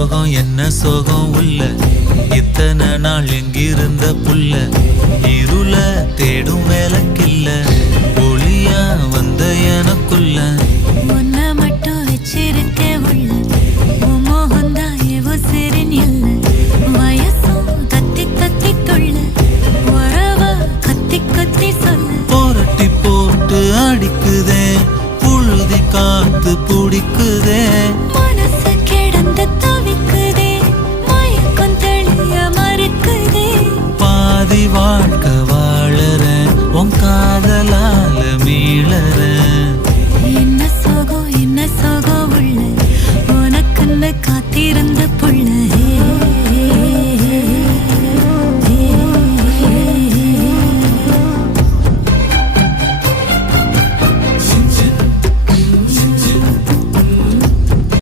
சோகம் என்ன சோகம் உள்ள இத்தனை நாள் எங்கிருந்த புல்ல இருள தேடும் வேலைக்கில்ல ஒளியா வந்த எனக்குள்ள உன்னை மட்டும் வச்சிருக்க உள்ள மோகந்தான் எவோ சிறின் இல்ல வயசும் கத்தி கத்தி கொள்ள உறவ கத்தி கத்தி சொல்ல போரட்டி போட்டு அடிக்குதே புழுதி காத்து பிடிக்குதே